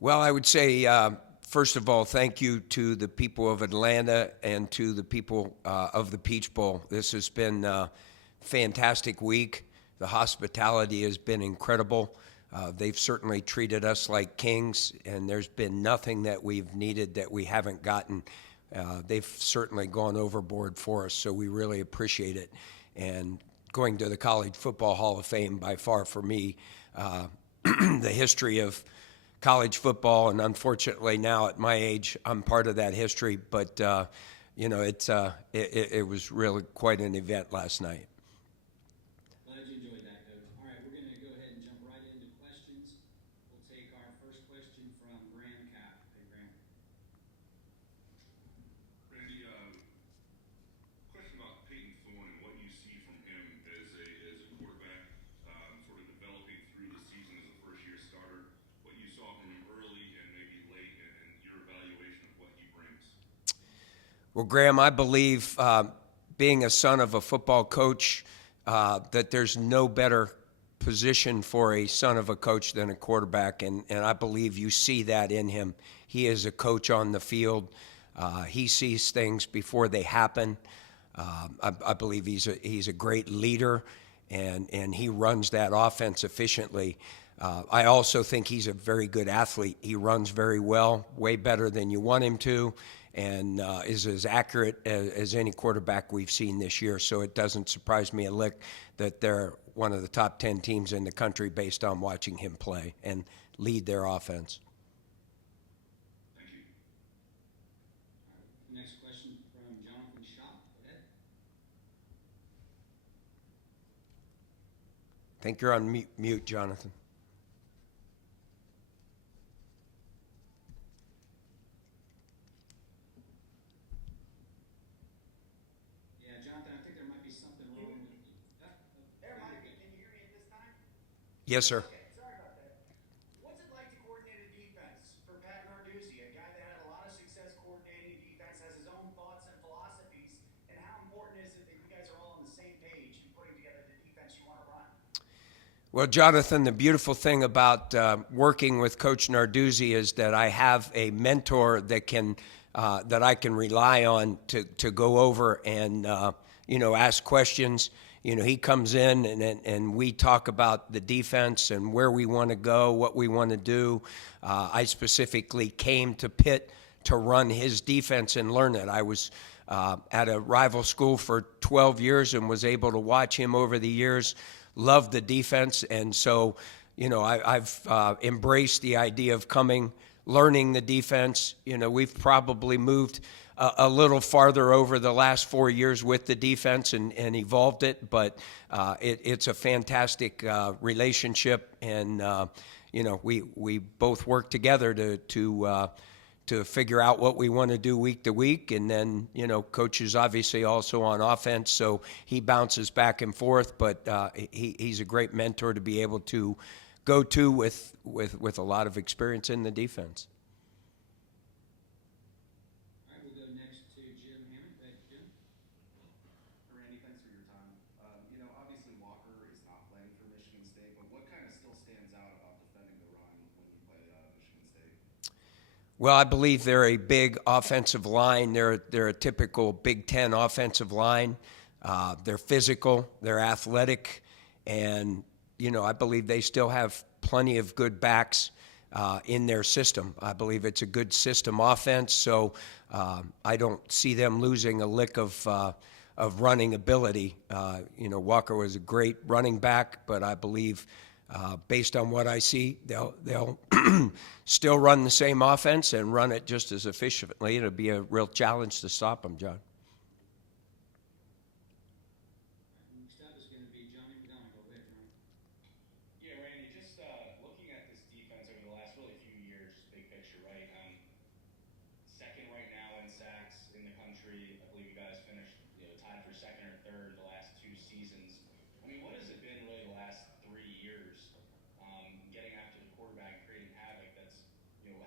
Well, I would say, first of all, thank you to the people of Atlanta and to the people of the Peach Bowl. This has been a fantastic week. The hospitality has been incredible. They've certainly treated us like kings, and there's been nothing that we've needed that we haven't gotten. They've certainly gone overboard for us, so we really appreciate it. And going to the College Football Hall of Fame, by far for me, the history of college football, and unfortunately now at my age, I'm part of that history. But it was really quite an event last night. Glad you enjoyed that, Coach. All right, we're going to go ahead and jump right into questions. We'll take our first question from Graham Cap. Hey, Graham. Randy, question about Peyton Thorne and what you see from him as a quarterback, sort of developing through the season as a first-year starter. What you saw from him early and maybe late, and your evaluation of what he brings. Well, Graham, I believe being a son of a football coach, that there's no better position for a son of a coach than a quarterback, and I believe you see that in him. He is a coach on the field. He sees things before they happen. I believe he's a great leader, and he runs that offense efficiently. I also think he's a very good athlete. He runs very well, way better than you want him to, and is as accurate as any quarterback we've seen this year. So it doesn't surprise me a lick that they're one of the top 10 teams in the country based on watching him play and lead their offense. Thank you. All right, next question from Jonathan Schott. Go ahead. I think you're on mute, Jonathan. Yeah, Jonathan, I think there might be something wrong with you. There might be. Can you hear me at this time? Yes, sir. Okay, sorry about that. What's it like to coordinate a defense for Pat Narduzzi, a guy that had a lot of success coordinating defense, has his own thoughts and philosophies, and how important is it that you guys are all on the same page in putting together the defense you want to run? Well, Jonathan, the beautiful thing about working with Coach Narduzzi is that I have a mentor that I can rely on to go over and ask questions. He comes in and we talk about the defense and where we want to go, what we want to do. I specifically came to Pitt to run his defense and learn it. I was at a rival school for 12 years and was able to watch him over the years. Loved the defense, and so I've embraced the idea of learning the defense. We've probably moved a little farther over the last 4 years with the defense and evolved it, but it's a fantastic relationship, and we both work together to figure out what we want to do week to week. And then, coach is obviously also on offense, so he bounces back and forth, but he's a great mentor to be able to go to with a lot of experience in the defense. All right, we'll go next to Jim Hammond. Go ahead, Jim. Randy, thanks for your time. Obviously Walker is not playing for Michigan State, but what kind of still stands out about defending the run when you play Michigan State? Well, I believe they're a big offensive line. They're a typical Big Ten offensive line. They're physical, they're athletic, and I believe they still have plenty of good backs in their system. I believe it's a good system offense, so I don't see them losing a lick of running ability. Walker was a great running back, but I believe based on what I see, they'll still run the same offense and run it just as efficiently. It'll be a real challenge to stop them, John. Next up is going to be Johnny McDonald. Go ahead, Johnny. Yeah, Randy, just looking at this defense over the last really few years, big picture, right? Second right now in sacks in the country. I believe you guys finished tied for second or third the last two seasons. I mean, what has it been really the last 3 years getting after the quarterback, creating havoc?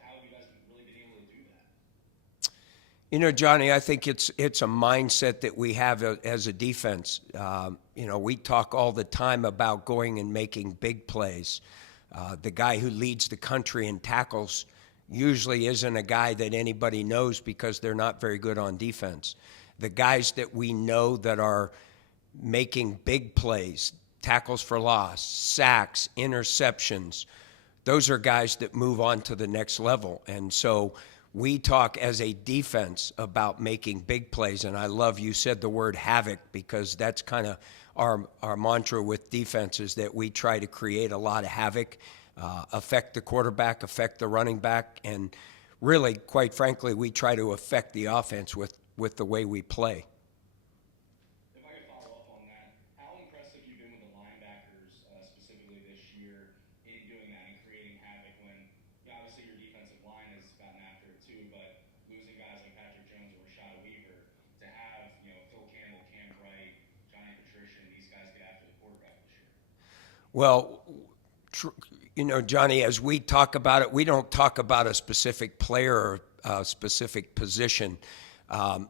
How have you guys really been able to do that? Johnny, I think it's a mindset that we have as a defense. We talk all the time about going and making big plays. The guy who leads the country in tackles usually isn't a guy that anybody knows because they're not very good on defense. The guys that we know that are making big plays, tackles for loss, sacks, interceptions, those are guys that move on to the next level. And so we talk as a defense about making big plays. And I love you said the word havoc, because that's kind of our mantra with defense, is that we try to create a lot of havoc, affect the quarterback, affect the running back, and really, quite frankly, we try to affect the offense with the way we play. If I could follow up on that, how impressive you've been with the linebackers, specifically this year, in doing that and creating havoc when, obviously your defensive line has gotten after it too, but losing guys like Patrick Jones or Rashad Weaver, to have, Phil Campbell, Cam Bright, Johnny Patricia, and these guys get after the quarterback this year? Well, Johnny, as we talk about it, we don't talk about a specific player or a specific position.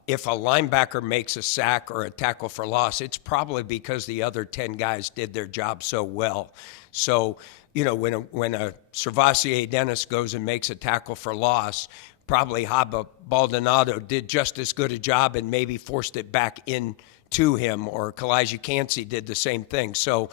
If a linebacker makes a sack or a tackle for loss, it's probably because the other 10 guys did their job so well. So, when a Servassier Dennis goes and makes a tackle for loss, probably Haba Baldonado did just as good a job and maybe forced it back into him, or Kancey did the same thing. So,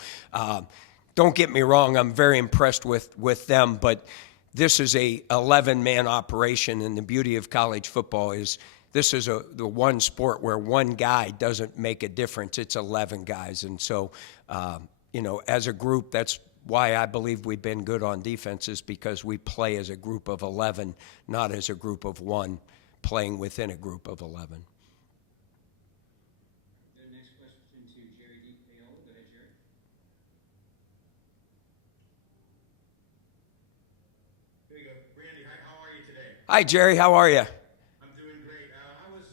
don't get me wrong, I'm very impressed with them, but this is a 11-man operation, and the beauty of college football is this is the one sport where one guy doesn't make a difference. It's 11 guys. And so, as a group, that's why I believe we've been good on defense, is because we play as a group of 11, not as a group of one playing within a group of 11. The next question to Jerry D. Payola. Go ahead, Jerry. There you go. Randy, hi, how are you today? Hi, Jerry. How are you? I'm doing great. I was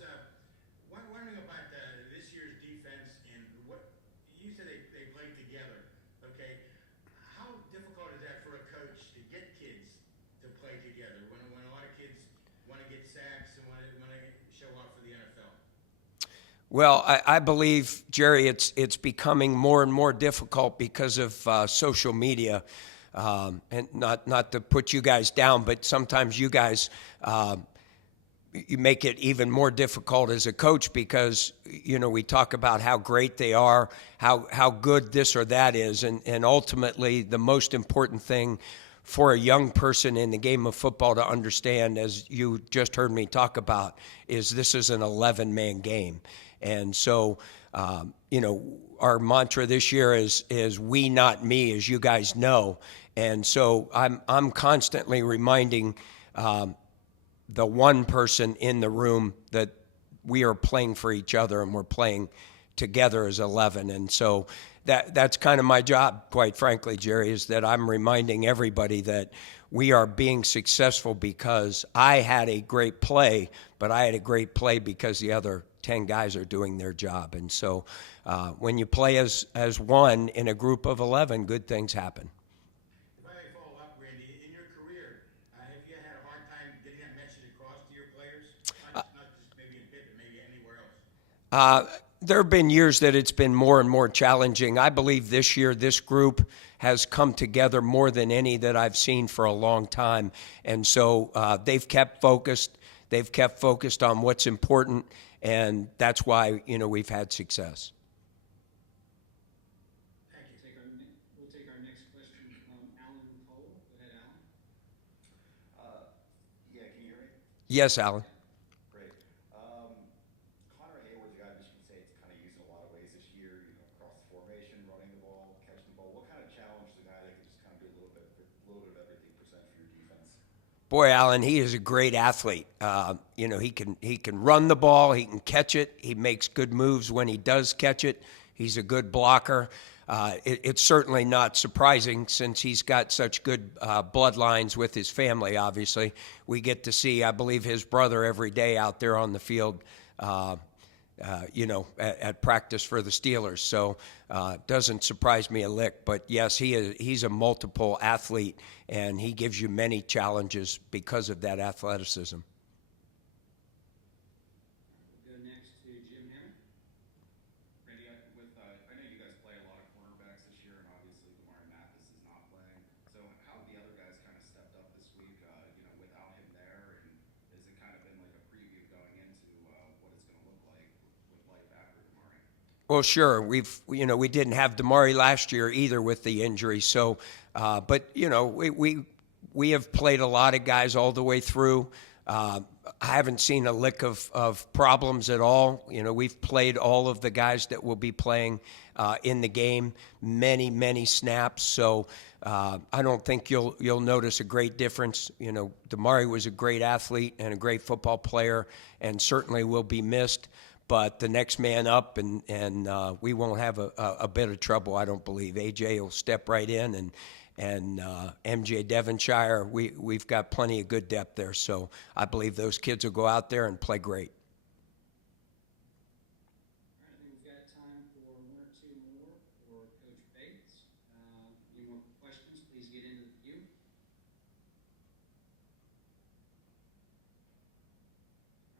wondering about this year's defense, and what you said they played together. Okay, how difficult is that for a coach to get kids to play together when a lot of kids want to get sacks and want to show off for the NFL? Well, I believe, Jerry, it's becoming more and more difficult because of social media. And not to put you guys down, but sometimes you guys you make it even more difficult as a coach, because we talk about how great they are, how good this or that is, and ultimately the most important thing for a young person in the game of football to understand, as you just heard me talk about, is this is an 11-man game. And so our mantra this year is we, not me, as you guys know. And so I'm constantly reminding the one person in the room that we are playing for each other and we're playing together as 11. And so that's kind of my job, quite frankly, Jerry, is that I'm reminding everybody that we are being successful because I had a great play, but I had a great play because the other 10 guys are doing their job. And so when you play as one in a group of 11, good things happen. If I may follow up, Randy, in your career, have you had a hard time getting that message across to your players? Not just maybe in Pitt, but maybe anywhere else? There have been years that it's been more and more challenging. I believe this year this group has come together more than any that I've seen for a long time. And so they've kept focused. They've kept focused on what's important, and that's why, we've had success. Thank you. We'll take our next question from Alan Cole. Go ahead, Alan. Yeah, can you hear me? Yes, Alan. Great. Connor Hayward's a guy that you can say it's kind of used in a lot of ways this year, across the formation, running the ball, catching the ball. What kind of challenge is a guy that can just kind of do a little bit of everything present for your defense? Boy, Alan, he is a great athlete. He can run the ball, he can catch it, he makes good moves when he does catch it. He's a good blocker. It's certainly not surprising since he's got such good bloodlines with his family, obviously. We get to see, I believe, his brother every day out there on the field, at practice for the Steelers. So it doesn't surprise me a lick. But, yes, he's a multiple athlete, and he gives you many challenges because of that athleticism. We'll go next to Jim Hammond. Randy, I know you guys play a lot of cornerbacks this year, and obviously Lamar Mathis is not playing. So how have the other guys kind of stepped up this week, without him Well, sure. We didn't have Damari last year either with the injury. So, but we have played a lot of guys all the way through. I haven't seen a lick of problems at all. We've played all of the guys that will be playing in the game, many snaps. So I don't think you'll notice a great difference. Damari was a great athlete and a great football player, and certainly will be missed. But the next man up, and we won't have a bit of trouble, I don't believe. AJ will step right in, and MJ Devonshire, we've got plenty of good depth there. So I believe those kids will go out there and play great. All right, I think we've got time for one or two more for Coach Bates. Any more questions, please get into the queue.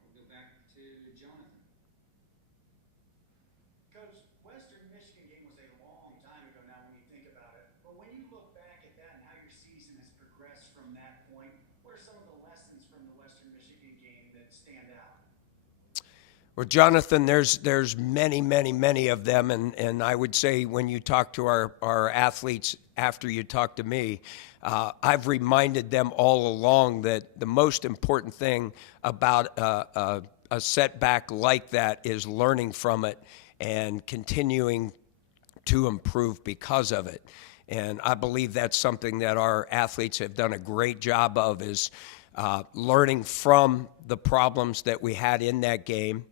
I'll go back to Jonathan. Coach, Western Michigan game was a long time ago now when you think about it. But when you look back at that and how your season has progressed from that point, what are some of the lessons from the Western Michigan game that stand out? Well, Jonathan, there's many of them, and I would say when you talk to our athletes after you talk to me, I've reminded them all along that the most important thing about a setback like that is learning from it and continuing to improve because of it. And I believe that's something that our athletes have done a great job of, is learning from the problems that we had in that game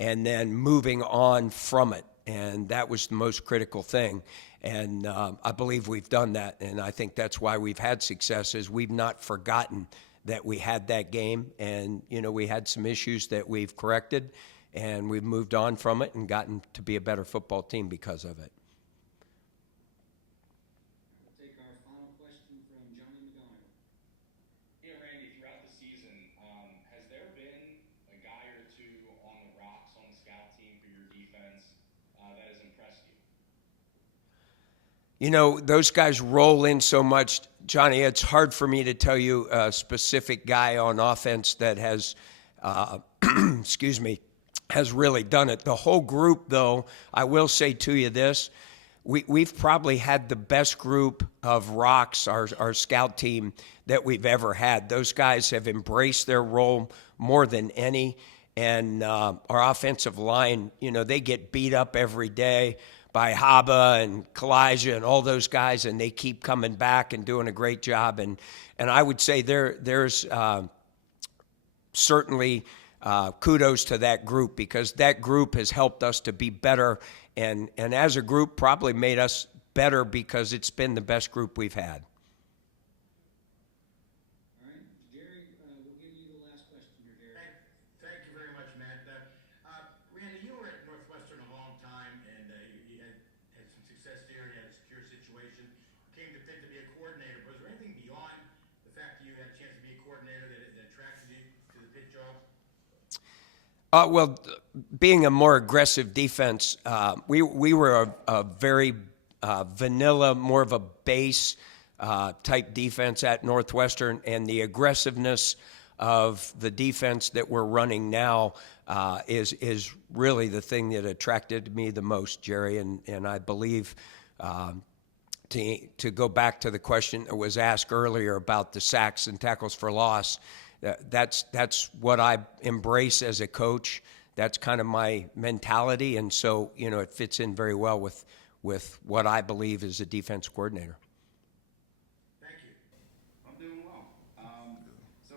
and then moving on from it. And that was the most critical thing. And I believe we've done that. And I think that's why we've had success, is we've not forgotten that we had that game. And, we had some issues that we've corrected, and we've moved on from it and gotten to be a better football team because of it. We'll take our final question from Johnny McGonigal. Yeah, Randy, throughout the season, has there been a guy or two on the rocks on the scout team for your defense that has impressed you? Those guys roll in so much, Johnny. It's hard for me to tell you a specific guy on offense that has, excuse me, has really done it. The whole group, though, I will say to you this: we've probably had the best group of rocks, our scout team, that we've ever had. Those guys have embraced their role more than any, and our offensive line, they get beat up every day by Haba and Kalijah and all those guys, and they keep coming back and doing a great job. And I would say there's certainly kudos to that group, because that group has helped us to be better, and as a group probably made us better because it's been the best group we've had. All right, Jerry, we'll give you the last question here, Jerry. Thank you very much, Matt. Randy, you were at Northwestern a long time, and you had some success there. You had a secure situation. Came to Pitt to be a coordinator. Was there anything beyond the fact that you had a chance to be a coordinator that attracted you to the Pitt job? Well, being a more aggressive defense, we were a very vanilla, more of a base type defense at Northwestern, and the aggressiveness of the defense that we're running now is really the thing that attracted me the most, Jerry. And I believe to go back to the question that was asked earlier about the sacks and tackles for loss, that's what I embrace as a coach. That's kind of my mentality, and so it fits in very well with what I believe is a defense coordinator. Thank you. I'm doing well. So,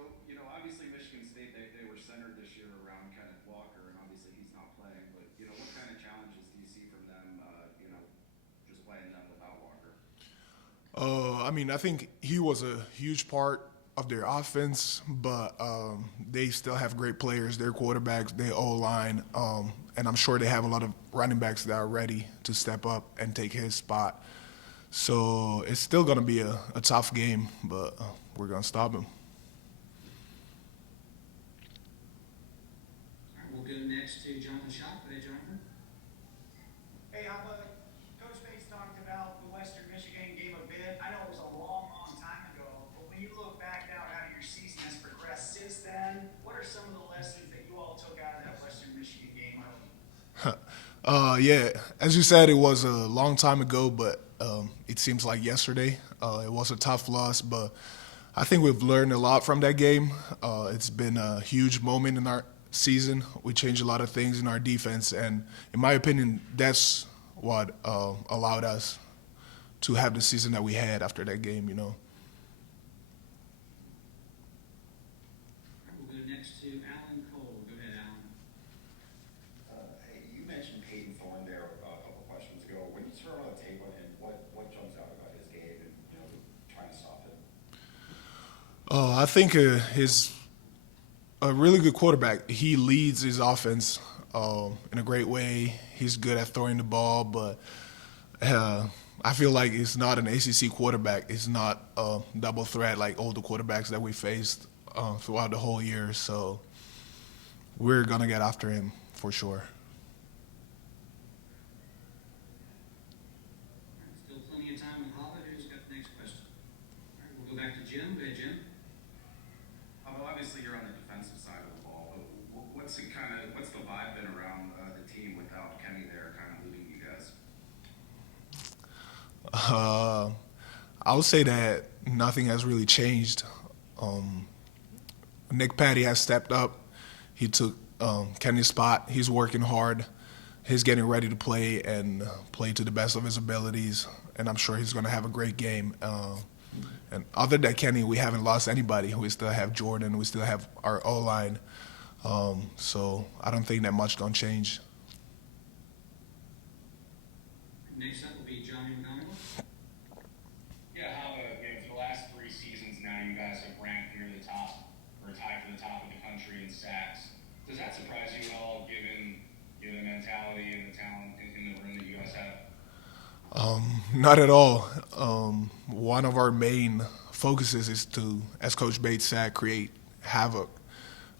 obviously Michigan State, they were centered this year around Kenneth Walker, and obviously he's not playing, but, what kind of challenges do you see from them, just playing them without Walker? I think he was a huge part of their offense, but they still have great players, their quarterbacks, their O-line, and I'm sure they have a lot of running backs that are ready to step up and take his spot. So it's still going to be a tough game, but we're going to stop him. All right, we'll go next to Jonathan Schott. Go ahead, Jonathan. Hey, Coach Bates talked about the Western Michigan game a bit. I know it was a long time ago, but when you look back now at how your season has progressed since then, what are some of the lessons that you all took out of that Western Michigan game? Yeah, as you said, it was a long time ago, but it seems like yesterday. It was a tough loss, but I think we've learned a lot from that game. It's been a huge moment in our season. We changed a lot of things in our defense, and in my opinion, that's what allowed us to have the season that we had after that game. You know. All right, we'll go next to Alan Cole. Go ahead, Alan. Hey, you mentioned Peyton Thorne there a couple questions ago. When you turn on the tape on him, what jumps out about his game and trying to stop him? I think he's a really good quarterback. He leads his offense in a great way. He's good at throwing the ball, but I feel like it's not an ACC quarterback. It's not a double threat like older quarterbacks that we faced throughout the whole year. So we're gonna get after him for sure. All right, still plenty of time with Hava. Who's got the next question? All right, we'll go back to Jim. Go ahead, Jim. Well, obviously you're on the defensive side of the ball, but what's the vibe been around the team without Kenny there, kind of leading you guys? I would say that nothing has really changed. Nick Patty has stepped up. He took Kenny's spot. He's working hard. He's getting ready to play and play to the best of his abilities. And I'm sure he's going to have a great game. And other than Kenny, we haven't lost anybody. We still have Jordan. We still have our O-line. So I don't think that much going to change. Next up will be Johnny McGonigal. Yeah, how for the last 3 seasons now, you guys have ranked near the top or tied for the top of the country in sacks. Does that surprise you at all, given the mentality and the talent in the room that you guys have? Not at all. One of our main focuses is to, as Coach Bates said, create havoc,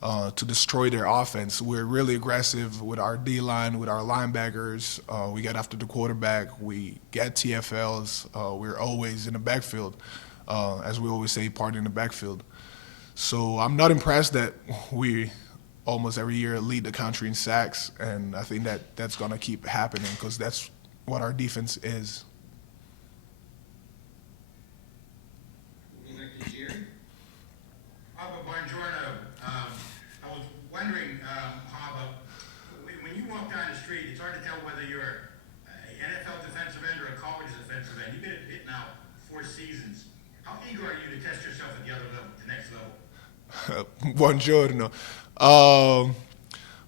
to destroy their offense. We're really aggressive with our D-line, with our linebackers. We get after the quarterback. We get TFLs. We're always in the backfield, as we always say, part in the backfield. So I'm not impressed that we almost every year lead the country in sacks, and I think that that's going to keep happening because that's what our defense is. We'll go back to Jerry. Buongiorno. I was wondering, Hava, when you walk down the street, it's hard to tell whether you're an NFL defensive end or a college defensive end. You've been at Pitt now 4 seasons. How eager are you to test yourself at the other level, the next level? Buongiorno.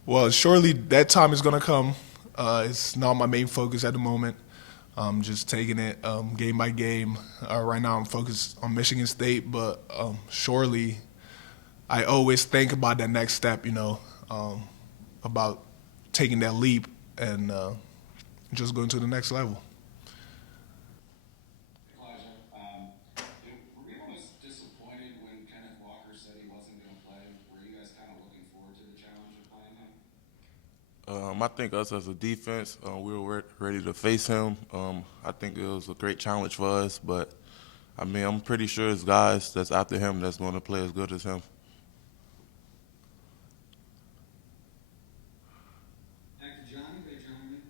Well, surely that time is going to come. It's not my main focus at the moment. I'm just taking it game by game. Right now I'm focused on Michigan State, but surely I always think about that next step, about taking that leap and just going to the next level. Elijah, were you almost disappointed when Kenneth Walker said he wasn't going to play? Were you guys kind of looking forward to the challenge of playing him? I think us as a defense, we were ready to face him. I think it was a great challenge for us, but I'm pretty sure it's guys that's after him that's going to play as good as him. Back to Johnny. Go ahead, Johnny.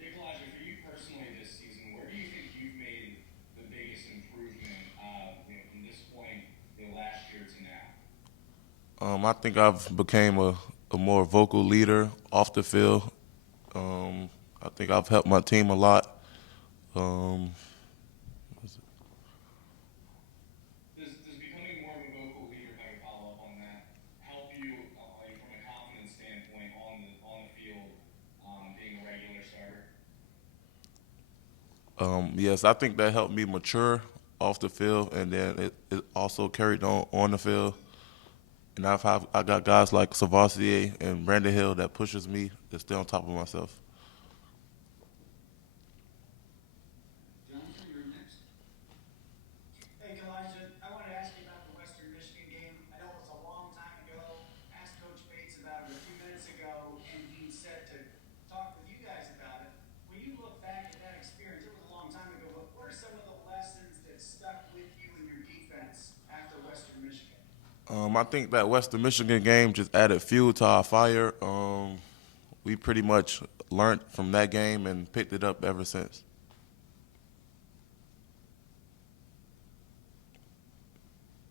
Yeah, Elijah, for you personally this season, where do you think you've made the biggest improvement from this point last year to now? I think I've became a more vocal leader off the field. I think I've helped my team a lot. Does becoming more of a vocal leader, if I can follow up on that, help you from a confidence standpoint on the field, being a regular starter? Yes, I think that helped me mature off the field, and then it also carried on the field. And I got guys like Savassier and Brandon Hill that pushes me to stay on top of myself. Jonathan, you're next. Hey, Elijah, I wanted to ask you about the Western Michigan game. I know it was a long time ago. Asked Coach Bates about it a few minutes ago, and he said to talk with you guys about it. When you look back at that experience, it was a long time ago, but what are some of the lessons that stuck with you in your defense after Western Michigan? I think that Western Michigan game just added fuel to our fire. we pretty much learned from that game and picked it up ever since.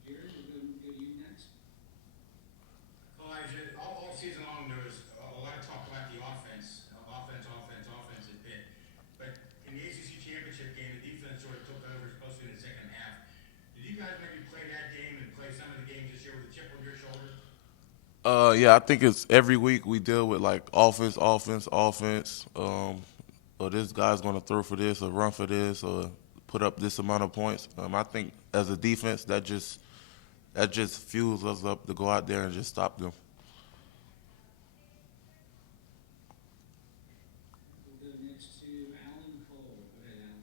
Jerry, we'll go to you next. Elijah, all season long there was a lot of talk about the offense at Pitt. But in the ACC championship game, the defense sort of took over, especially in the second half. Did you guys maybe play that game and play some of the games this year with a chip on your shoulder? Yeah, I think it's every week we deal with like offense, offense. Or this guy's going to throw for this, or run for this, or put up this amount of points. I think as a defense, that just fuels us up to go out there and just stop them. We'll go next to Alan Cole. Go ahead,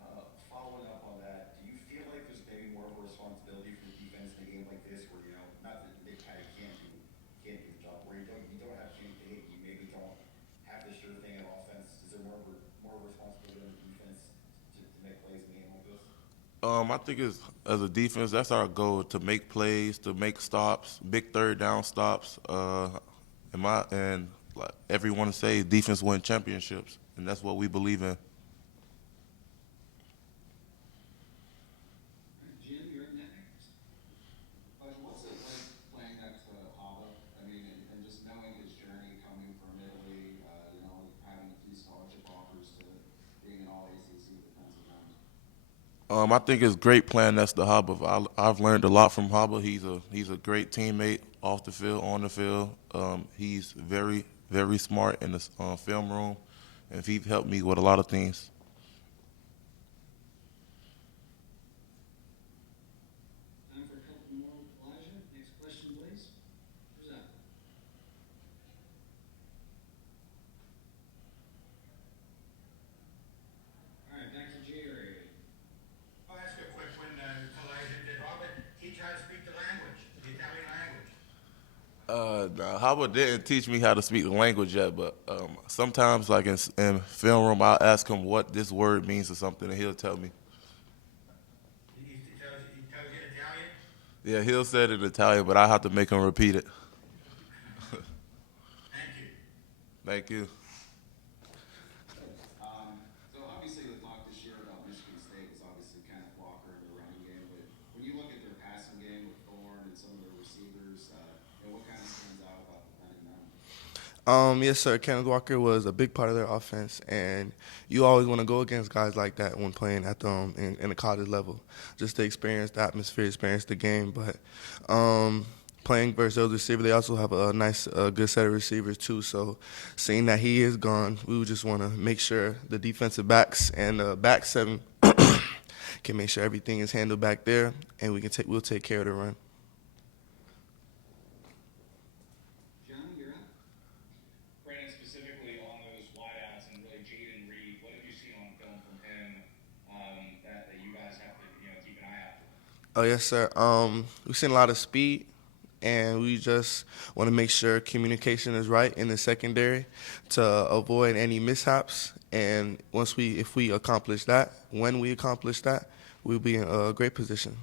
Alan. Following up on that, do you feel like there's maybe more of a responsibility for the defense in a game like this, where not that Nick Patty can't do the job, where you don't have Kancey, you maybe don't have the sure thing in offense? Is there more responsibility on the defense to make plays in a game like this? I think as a defense, that's our goal, to make plays, to make stops, big third down stops. And like everyone say, defense win championships, and that's what we believe in. All right, Jim, you're up next. What's it like playing next to Haba? I mean, and just knowing his journey coming from Italy, having a few scholarship offers to being an all-ACC defensive end. I think it's great playing next to Haba. I've learned a lot from Haba. He's a great teammate off the field, on the field. He's very, very smart in the film room, and he's helped me with a lot of things. Time for a couple more. Elijah, next question, please. Who's up? All right, back to Jerry. I'll ask you a quick one, Elijah. Did Robert teach you how to speak the language, the Italian language? No, Haba didn't teach me how to speak the language yet, but sometimes, like in film room, I'll ask him what this word means or something, and he'll tell me. He tells you in Italian? Yeah, he'll say it in Italian, but I have to make him repeat it. Thank you. Thank you. So obviously the talk this year about Michigan State was obviously Kenneth Walker in the running game, but when you look at their passing game with Thorne and some of their receivers, what kind of stands out about defending them? Yes, sir. Kenneth Walker was a big part of their offense, and you always want to go against guys like that when playing at the in the college level, just to experience the atmosphere, experience the game. But playing versus those receivers, they also have a nice, good set of receivers too. So, seeing that he is gone, we would just want to make sure the defensive backs and the back seven can make sure everything is handled back there, and we'll take care of the run. Johnny, you're up. Brandon, specifically on those wideouts and really Jaden Reed, what have you seen on film from him that you guys have to keep an eye out for? Oh, yes, sir. We've seen a lot of speed, and we just want to make sure communication is right in the secondary to avoid any mishaps. And if we accomplish that, when we accomplish that, we'll be in a great position.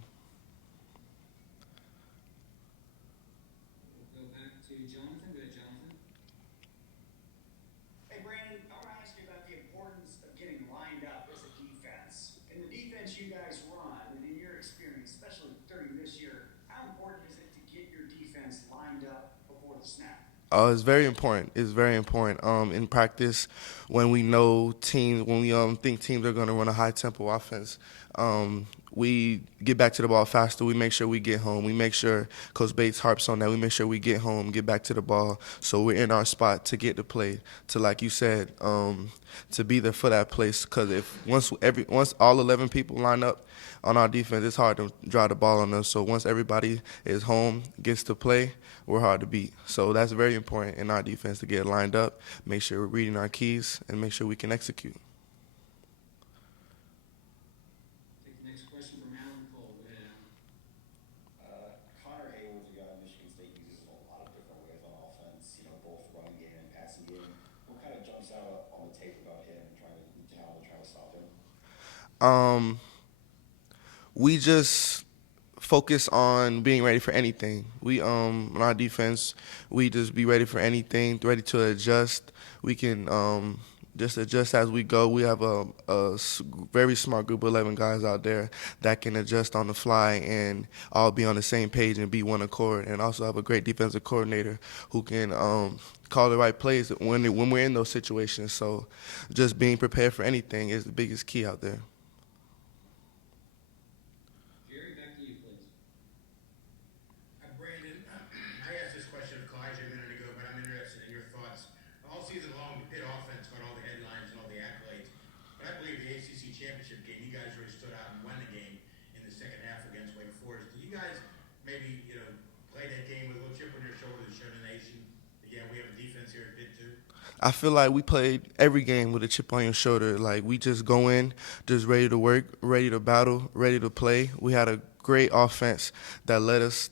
We'll go back to Jonathan. Go ahead, Jonathan. Hey, Brandon, I want to ask you about the importance of getting lined up as a defense. In the defense you guys run, and in your experience, especially during this year, how important is it to get your defense lined up before the snap? It's very important. It's very important. In practice, when we think teams are going to run a high tempo offense, we get back to the ball faster. We make sure we get home. We make sure Coach Bates harps on that. We make sure we get home, get back to the ball, so we're in our spot to get the play. To, like you said, to be there for that place. Because once all 11 people line up on our defense, it's hard to drive the ball on us. So once everybody is home, gets to play, we're hard to beat. So that's very important in our defense to get lined up, make sure we're reading our keys, and make sure we can execute. Take the next question from Alan Cole. Go ahead, Alan. Connor Hayward's a guy Michigan State uses in a lot of different ways on offense, both running game and passing game. What kind of jumps out on the tape about him trying to stop him? We just focus on being ready for anything. We on our defense, we just be ready for anything, ready to adjust. We can just adjust as we go. We have a very smart group of 11 guys out there that can adjust on the fly and all be on the same page and be one accord. And also have a great defensive coordinator who can call the right plays when we're in those situations. So just being prepared for anything is the biggest key out there. Jerry, back to you, please. Brandon, I asked this question of Kalijah a minute ago, but I'm interested in your thoughts. All season long, the Pitt offense got all the headlines and all the accolades. But I believe the ACC championship game, you guys really stood out and won the game in the second half against Wake Forest. Do you guys maybe, play that game with a little chip on your shoulder to show the nation that, yeah, we have a defense here at Pitt too? I feel like we played every game with a chip on your shoulder. Like, we just go in, just ready to work, ready to battle, ready to play. We had a great offense that led us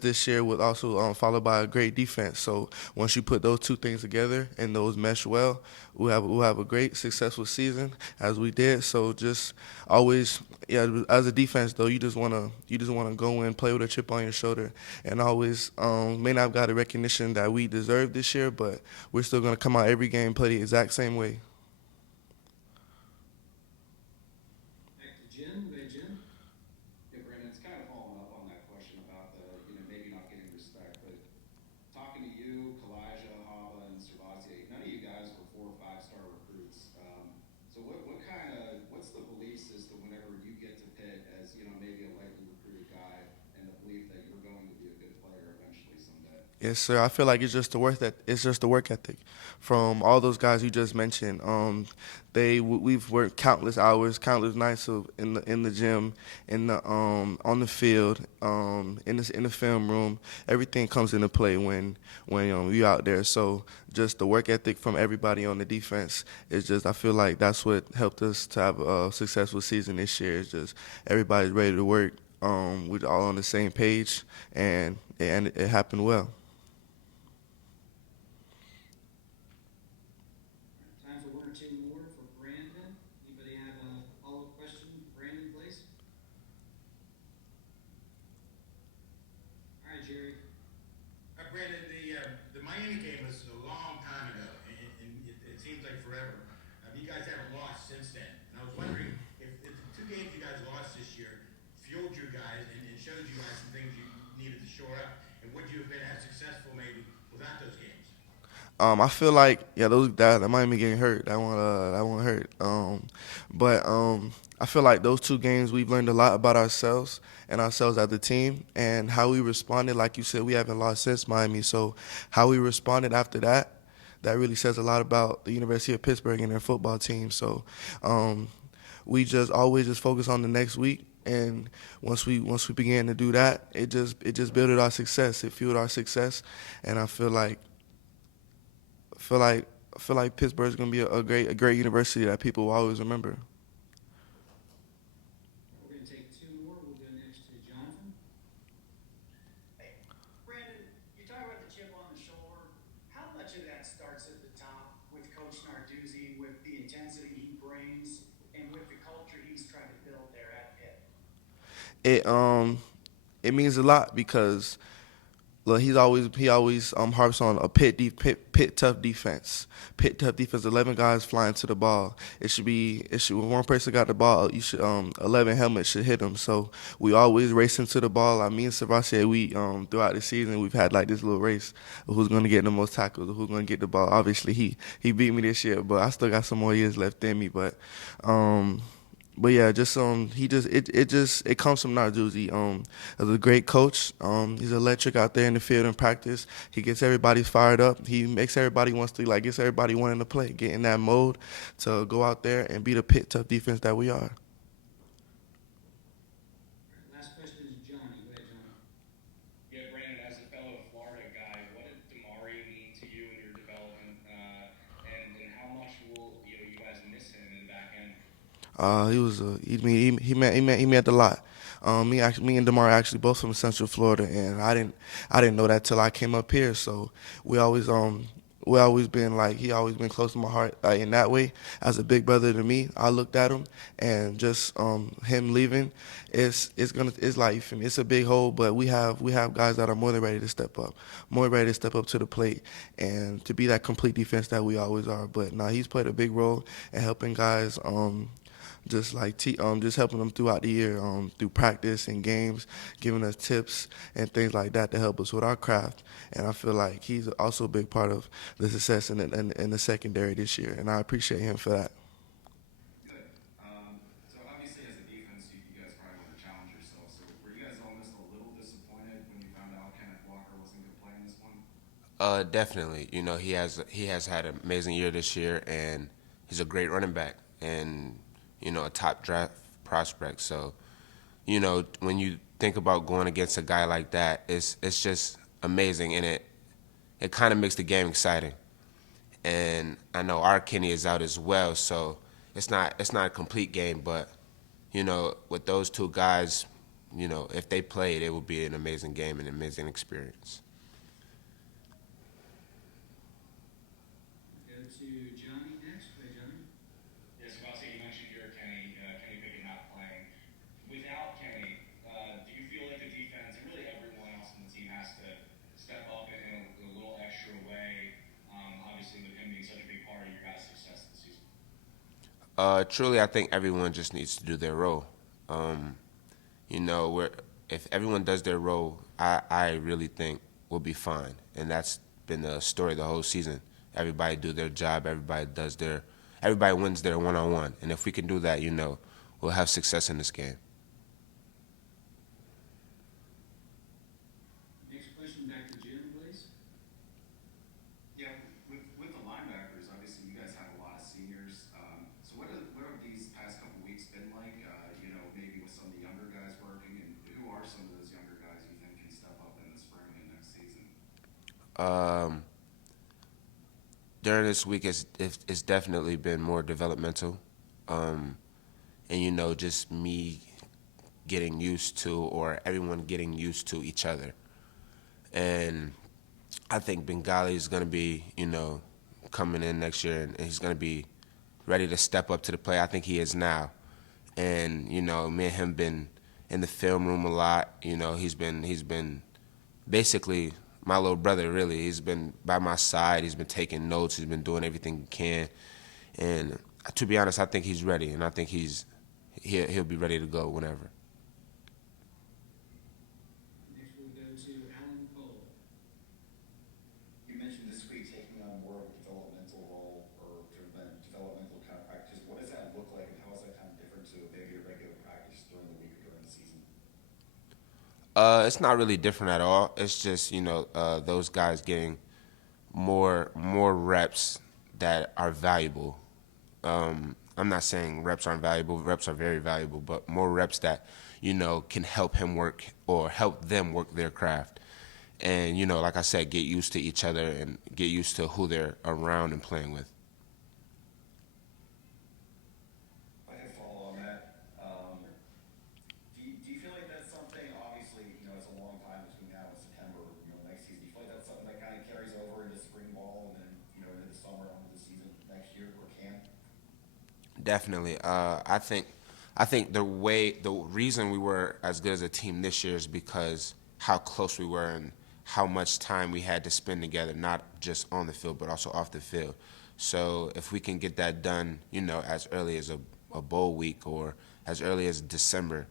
this year, with also followed by a great defense. So once you put those two things together and those mesh well, we'll have a great successful season as we did. So just always, as a defense though, you just wanna go in, play with a chip on your shoulder, and always may not have got the recognition that we deserve this year, but we're still gonna come out every game and play the exact same way. Back to Jim. Go ahead, Jim. Yeah, Brandon, it's kind of following up on that question about the, maybe not getting respect, but talking to you, Kalijah, Haba, and Servassier, none of you guys were 4 or 5-star recruits. So what's the belief system whenever you get to Pitt as, maybe a lightly recruited guy, and the belief that you're going to be a good player eventually someday? Yes, sir. I feel like it's just the work ethic from all those guys you just mentioned. We've worked countless hours, countless nights in the gym, on the field, in the film room. Everything comes into play when you're out there. So just the work ethic from everybody on the defense is just, I feel like that's what helped us to have a successful season this year. It's just everybody's ready to work. We're all on the same page, and it happened well. Time for one or two more for Brandon. Anybody have a follow-up question? Brandon, please. All right, Jerry. Brandon, the Miami game was a long time ago, and it seems like forever. You guys haven't lost since then. And I was wondering if the 2 games you guys lost this year fueled you guys and showed you guys some things you needed to shore up, and would you have been as successful maybe without those games? I feel like that Miami getting hurt. That one hurt. But I feel like those 2 games we've learned a lot about ourselves and ourselves as a team, and how we responded. Like you said, we haven't lost since Miami. So how we responded after that really says a lot about the University of Pittsburgh and their football team. So we just always just focus on the next week. And once we began to do that, it just built our success. It fueled our success, and I feel like Pittsburgh's gonna be a great university that people will always remember. We're going to take 2 more. We'll go next to Jonathan. Hey, Brandon, you talk about the chip on the shoulder. How much of that starts at the top with Coach Narduzzi, with the intensity he brings, and with the culture he's trying to build there at Pitt? It means a lot because look, he always harps on a Pitt tough defense. Pitt tough defense. 11 guys flying to the ball. It should when one person got the ball, 11 helmets should hit them. So we always racing to the ball. Me and Servassier, we throughout the season we've had like this little race of who's going to get the most tackles, or who's going to get the ball. Obviously he beat me this year, but I still got some more years left in me. But yeah, it comes from Narduzzi. As a great coach, he's electric out there in the field in practice. He gets everybody fired up. He makes everybody gets everybody wanting to play, get in that mode to go out there and be the Pitt tough defense that we are. Last question is Johnny. Go ahead, Johnny. Yeah, Brandon, as a fellow Florida guy, what did Damari mean to you in your development, and how much will you guys miss him in the back end? He meant a lot. Me and DeMar actually both from Central Florida, and I didn't know that till I came up here. So we always we always been like he always been close to my heart like in that way as a big brother to me. I looked at him and just him leaving it's like you feel me, it's a big hole, but we have guys that are more than ready to step up, more ready to step up to the plate and to be that complete defense that we always are. But now he's played a big role in helping guys just like just helping them throughout the year, through practice and games, giving us tips and things like that to help us with our craft. And I feel like he's also a big part of the success in the secondary this year, and I appreciate him for that. Good. So obviously, as a defense, you guys probably want to challenge yourselves. So were you guys almost a little disappointed when you found out Kenneth Walker wasn't going to play in this one? Definitely. You know, he has had an amazing year this year, and he's a great running back, and you know, a top draft prospect. So, you know, when you think about going against a guy like that, it's just amazing, and it kind of makes the game exciting. And I know our Kenny is out as well, so it's not a complete game, but you know, with those two guys, you know, if they played, it would be an amazing game and an amazing experience. Go to Johnny next. Play Johnny. Yes, Sebastian, you mentioned your Kenny Pickett not playing. Without Kenny, do you feel like the defense and really everyone else on the team has to step up in a little extra way? Obviously, with him being such a big part of your guys' success this season. Truly, I think everyone just needs to do their role. You know, if everyone does their role, I really think we'll be fine. And that's been the story the whole season. Everybody do their job. Everybody wins their one-on-one. And if we can do that, you know, we'll have success in this game. Next question, back to Jim, please. Yeah, with the linebackers, obviously you guys have a lot of seniors. So what have these past couple weeks been like? You know, maybe with some of the younger guys working, and who are some of those younger guys you think can step up in the spring and next season? During this week, it's definitely been more developmental. And, you know, just me getting used to, or everyone getting used to each other. And I think Bengali is going to be, you know, coming in next year, and he's going to be ready to step up to the plate. I think he is now. And, you know, me and him been in the film room a lot. You know, he's been basically my little brother, really. He's been by my side. He's been taking notes. He's been doing everything he can. And to be honest, I think he's ready, and I think he'll be ready to go whenever. Next we'll go to Alan Cole. You mentioned this week taking on more of a developmental role or developmental kind of practice. What does that look like, and how is that kind of different to maybe a regular practice during the week or during the season? It's not really different at all. It's just, you know, those guys getting more reps that are valuable. I'm not saying reps aren't valuable. Reps are very valuable, but more reps that, you know, can help him work or help them work their craft. And, you know, like I said, get used to each other and get used to who they're around and playing with. I can follow on that. Do you feel like that's something, obviously, you know, it's a long time between now and September, you know, next season. Do you feel like that's something that kind of carries over into spring ball and then, you know, into the summer, onto the season next year, or can? Definitely. I think the reason we were as good as a team this year is because how close we were and how much time we had to spend together, not just on the field but also off the field. So if we can get that done, you know, as early as a bowl week or as early as December,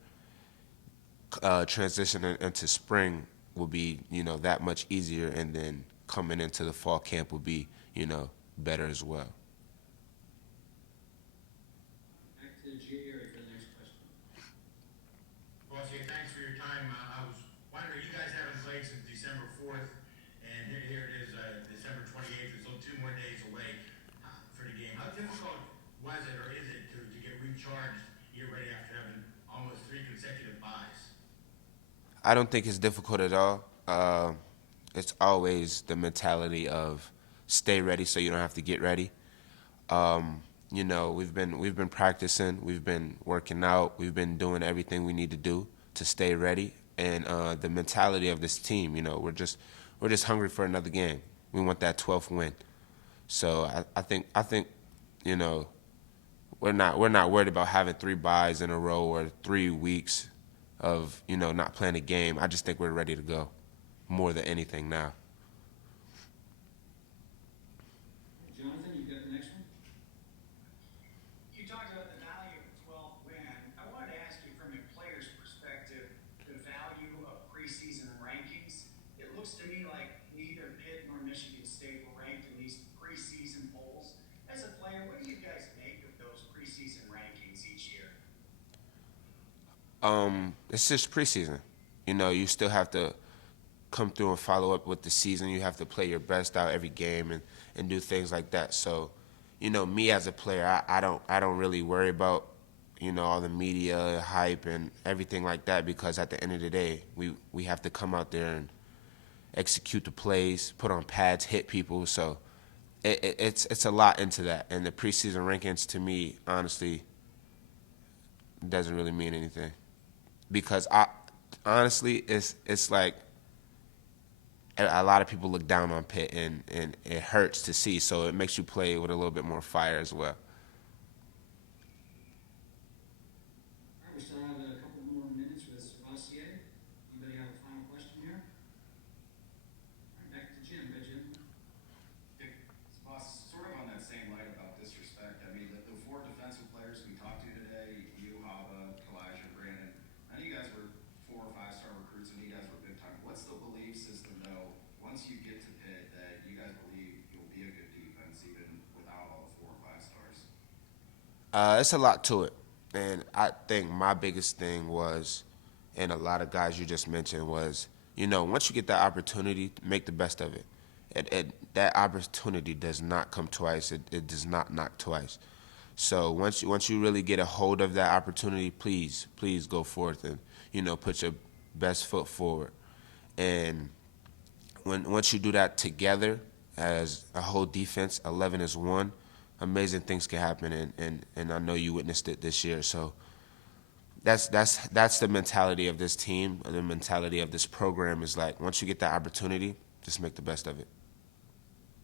transitioning into spring will be, you know, that much easier, and then coming into the fall camp will be, you know, better as well. Back to Jerry for the next question. Well, say thanks for your time. I was wondering, you guys haven't played since December 4th, and here it is, December 28th. It's still 2 more days away for the game. How difficult was it, or is it, to get recharged, get ready after having almost 3 consecutive buys? I don't think it's difficult at all. It's always the mentality of stay ready so you don't have to get ready. You know, we've been practicing, we've been working out, we've been doing everything we need to do to stay ready. And the mentality of this team, you know, we're just hungry for another game. We want that 12th win. So I think, you know, we're not worried about having 3 byes in a row or 3 weeks of, you know, not playing a game. I just think we're ready to go more than anything now. Jonathan, you've got the next one. You talked about the value of the 12th win. I wanted to ask you from a player's perspective, the value of preseason rankings. It looks to me like neither Pitt nor Michigan State were ranked in these preseason polls. As a player, what do you guys make of those preseason rankings each year? It's just preseason. You know, you still have to come through and follow up with the season. You have to play your best out every game and do things like that. So, you know, me as a player, I don't really worry about, you know, all the media hype and everything like that, because at the end of the day, we have to come out there and execute the plays, put on pads, hit people. So it's a lot into that. And the preseason rankings, to me, honestly, doesn't really mean anything, because honestly, it's like a lot of people look down on Pitt, and it hurts to see. So it makes you play with a little bit more fire as well. All right, we still have a couple more minutes with Sebastier. Anybody have a final question here? All right, back to Jim. Go, Jim. Boss, sort of on that same light about disrespect, I mean, the 4 defensive players we talked to today, you, Hava, Elijah, Brandon, none of you guys were 4 or 5-star recruits, and you guys were big time. What's the belief system, though, once you get to Pitt, that you guys believe you'll be a good defense even without all the 4 or 5 stars? It's a lot to it. And I think my biggest thing was, and a lot of guys you just mentioned, was, you know, once you get that opportunity, make the best of it. That opportunity does not come twice. It does not knock twice. So once you really get a hold of that opportunity, please go forth and, you know, put your best foot forward. And once you do that together as a whole defense, 11 is 1, amazing things can happen. And I know you witnessed it this year. So that's the mentality of this team. The mentality of this program is like, once you get that opportunity, just make the best of it.